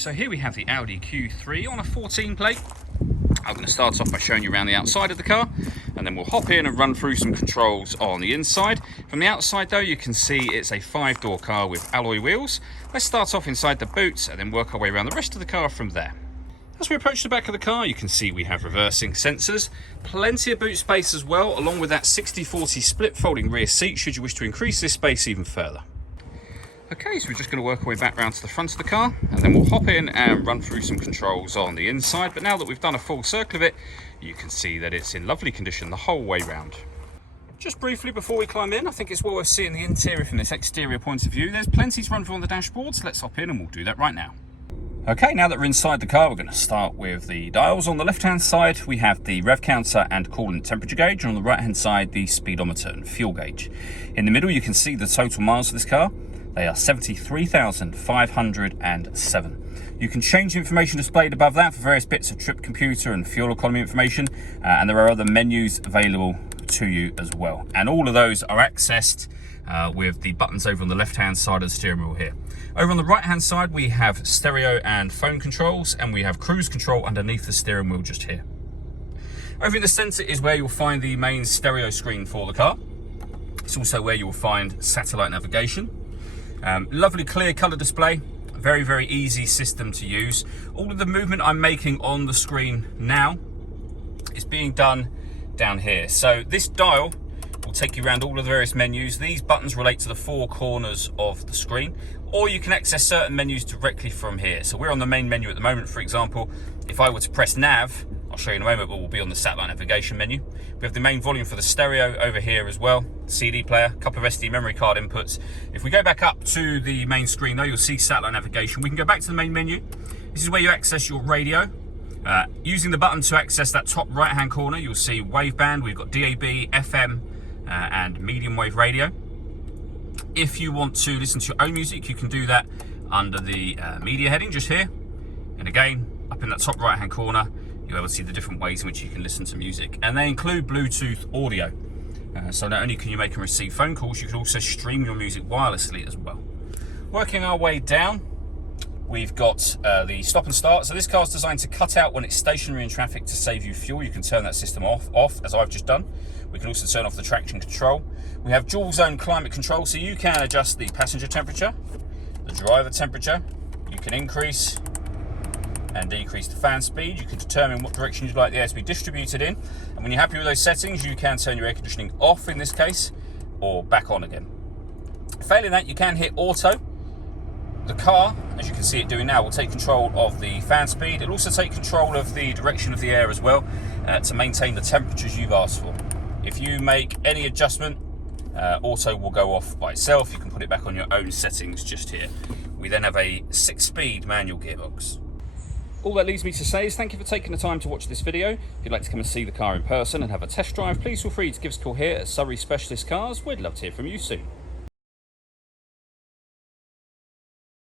So here we have the Audi Q3 on a 14 plate. I'm going to start off by showing you around the outside of the car, and then we'll hop in and run through some controls on the inside. From the outside though, you can see it's a 5-door car with alloy wheels. Let's start off inside the boot and then work our way around the rest of the car from there. As we approach the back of the car, you can see we have reversing sensors, plenty of boot space as well, along with that 60/40 split folding rear seat should you wish to increase this space even further. Okay, so we're just going to work our way back round to the front of the car, and then we'll hop in and run through some controls on the inside. But now that we've done a full circle of it, you can see that it's in lovely condition the whole way round. Just briefly before we climb in, I think it's well worth seeing the interior from this exterior point of view. There's plenty to run through on the dashboard, so let's hop in and we'll do that right now. Okay, now that we're inside the car, we're going to start with the dials. On the left-hand side, we have the rev counter and coolant temperature gauge, and on the right-hand side, the speedometer and fuel gauge. In the middle, you can see the total miles of this car. They are 73,507. You can change the information displayed above that for various bits of trip computer and fuel economy information, and there are other menus available to you as well. And all of those are accessed with the buttons over on the left-hand side of the steering wheel here. Over on the right-hand side, we have stereo and phone controls, and we have cruise control underneath the steering wheel just here. Over in the centre is where you'll find the main stereo screen for the car. It's also where you'll find satellite navigation. Lovely clear colour display, very, very easy system to use. All of the movement I'm making on the screen now is being done down here. So this dial will take you around all of the various menus. These buttons relate to the 4 corners of the screen, or you can access certain menus directly from here. So we're on the main menu at the moment. For example, if I were to press nav, I'll show you in a moment, but we'll be on the satellite navigation menu. We have the main volume for the stereo over here as well, CD player, a couple of SD memory card inputs. If we go back up to the main screen though, you'll see satellite navigation. We can go back to the main menu. This is where you access your radio. Using the button to access that top right hand corner, you'll see waveband. We've got DAB, FM, and medium wave radio. If you want to listen to your own music, you can do that under the media heading just here. And again, up in that top right hand corner, you'll be able to see the different ways in which you can listen to music. And they include Bluetooth audio. So not only can you make and receive phone calls, you can also stream your music wirelessly as well. Working our way down, we've got the stop and start. So this car is designed to cut out when it's stationary in traffic to save you fuel. You can turn that system off, as I've just done. We can also turn off the traction control. We have dual zone climate control, so you can adjust the passenger temperature, the driver temperature. You can increase and decrease the fan speed. You can determine what direction you'd like the air to be distributed in. And when you're happy with those settings, you can turn your air conditioning off in this case, or back on again. Failing that, you can hit auto. The car, as you can see it doing now, will take control of the fan speed. It'll also take control of the direction of the air as well, to maintain the temperatures you've asked for. If you make any adjustment, auto will go off by itself. You can put it back on your own settings just here. We then have a 6-speed manual gearbox. All that leaves me to say is thank you for taking the time to watch this video. If you'd like to come and see the car in person and have a test drive, please feel free to give us a call here at Surrey Specialist Cars. We'd love to hear from you soon.